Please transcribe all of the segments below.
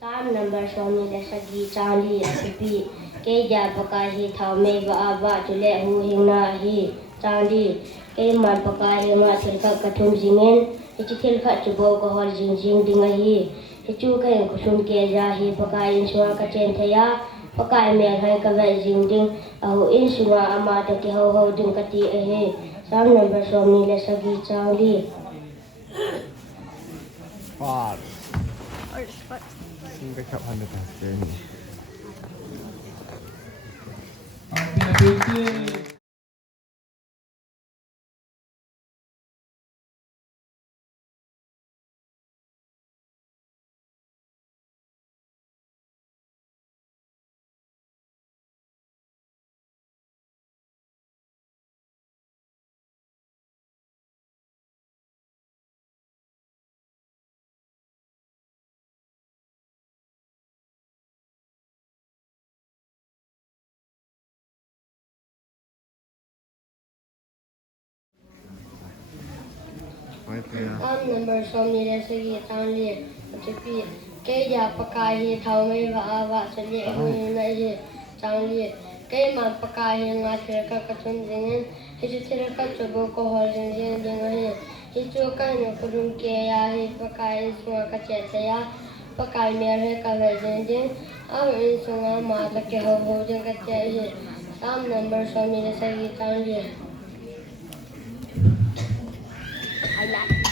Sam number Swami Lesagi Charlie Asipi Keja Pakahi Thame Aba Tule Hu Hina Hi Charlie Keman Pakahi Ma Silka Katum Zingen Hichilka Chubo Kohol Jing Jing Dingahi Hichu Kay Kusum Keja Hi Pakai Insua Kachen Thaya Pakai Mel Hai Kavai Jing Ding Ahu Insua Amata Ki Ho Ho Ding Kati Ehe Sam number Swami Lesagi Charlie Fart. Sing backup 100 journey. Am number Swami Lesagi Charlie Asipi Keja Pakahi Thame Aba Tule Hu Hina Hi Charlie Keman Pakahi Ma Silka Katum Zingen Hichilka Chubo Kohol Jing Jing Dingahi Hichu Kay Kusum Keja Hi Pakai Insua Kachen Thaya Pakai Mel Hai Kavai Jing Ding Ahu Insua Amata Ki Ho Ho Ding Kati Ehe Sam number Swami Lesagi Charlie I like it.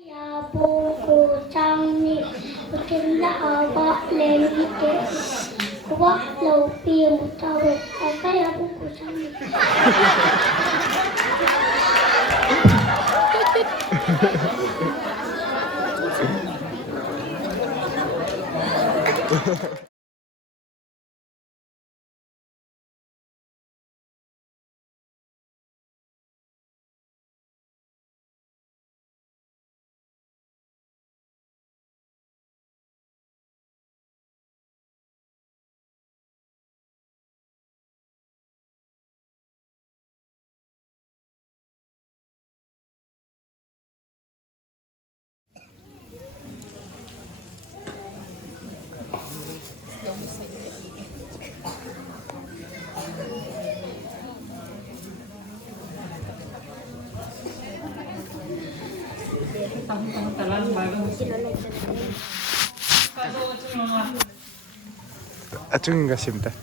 Ya buku canggih, bertindak awak lelaki, kuat lebih mutawa. Apa ya buku canggih? Acungin kasih bentar.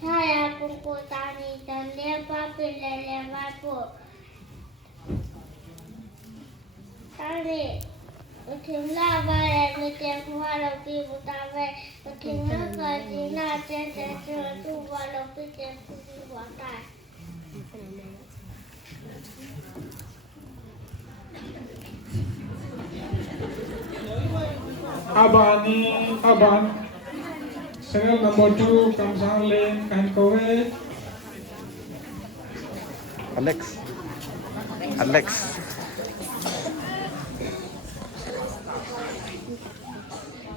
Saya bungku tani dan lewat lewat bu. Tani, mungkin lava yang mungkin walau di utara, mungkin naga di nada dan tu walau di watar. Aban. Serial number 2 Kamsang Lane, Kankowe. Alex.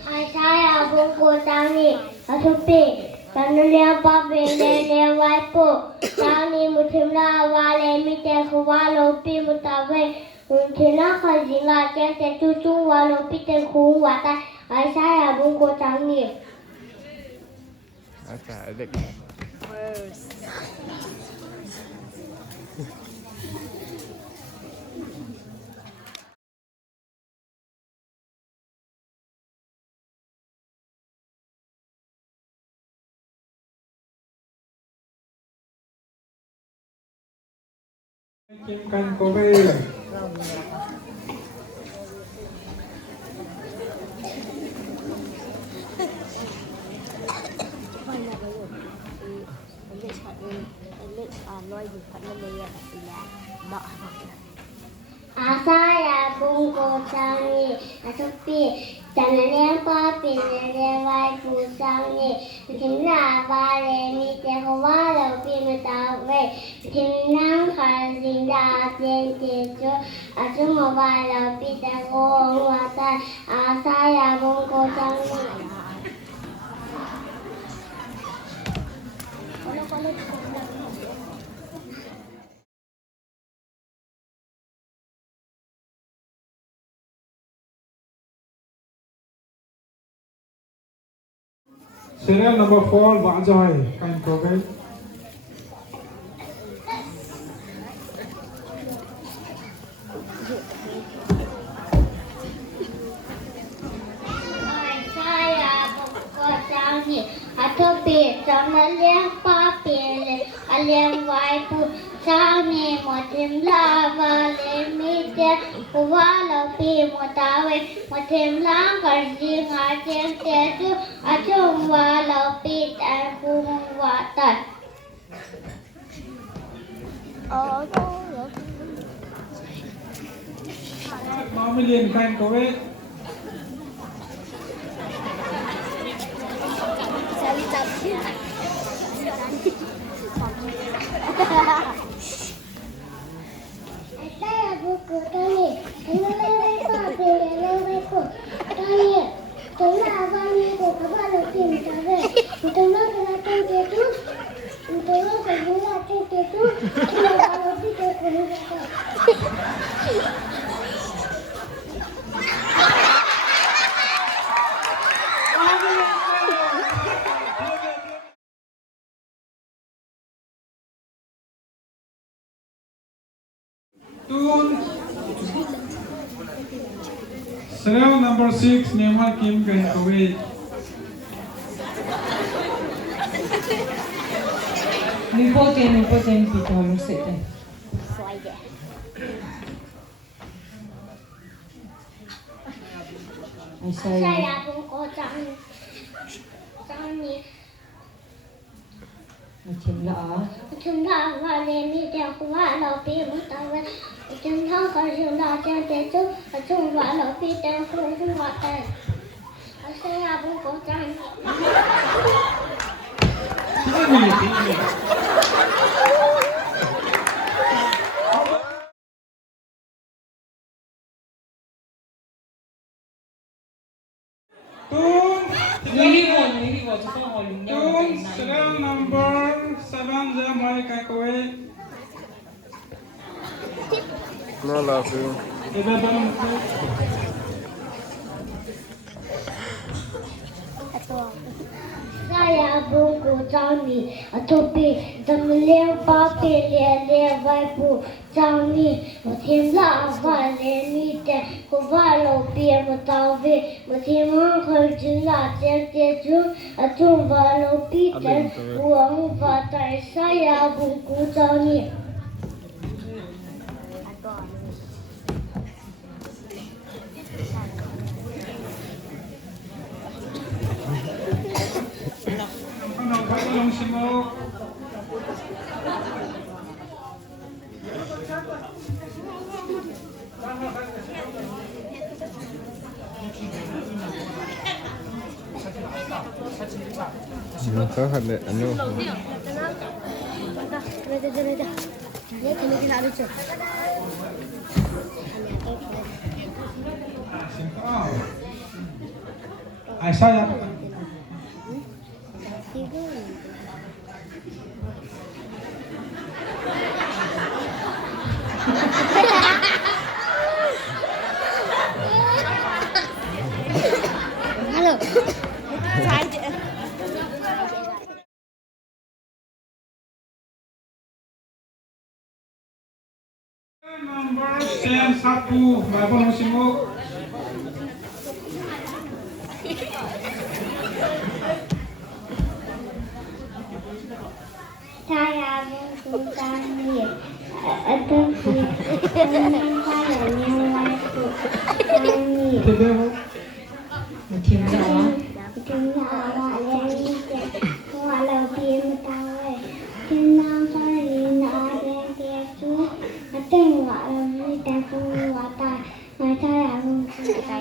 Hai saya bungku tani, asupi, dan lewat lewat bu. Tani mungkin lava yang mungkin walau di utara, mungkin naga di nada dan tu walau di watar. Hai saya bungku tani. Acha, Alex. Kim Kankowe. Saya bungku tani, asupi, dan lewat lewat busangi, mungkin lava yang mungkin walau di utara, mungkin naga di nada dan tu walau di watar. Saya bungku tani. Serial number 4 Bajoy, Kankowe. Saya bungku tani, asupi, dan lewat lewat busangi, mungkin lava yang mungkin walau di utara, mungkin naga di nada dan tu walau di watar. Mamilin Kankowe. Saya buku tani, lewat tani, tengah abang itu kabar tim tabe, tengah kelihatan itu, tengah kelihatan itu, kalau tidak kelihatan. Serial number 6 Neymar Kim Kankowe. Nipoten kita harus setting. Saya bungku tani, macam lah. mungkin lava yang mungkin walau di utara, mungkin naga di nada dan tu walau di watar. Saya bungku tani. Ini. Niliwan, cepat mau lunyang. Pun serial number 7 jam hai kai kowe. Nó là phim. Ebe bang. Saya buku Johnny, topi怎么连宝贝连连外部Johnny，我听老话连你的，我话老别不到位，我听我口知那姐姐住，中话老别的，我无法带 saya buku Johnny。Long simok. Nó có hạt lệ anh luôn. Aisyah ya. Halo. Number 10 sapu, berapa long simok? Saya buku Johnny, topi saya yang waktu Johnny. Một thiên là Chúng ta là lên hoa lâu tiên tao ơi, thiên nam phải đi nọ đen kia chú, tên gọi là vui ta không gọi ta, mà ta là không ta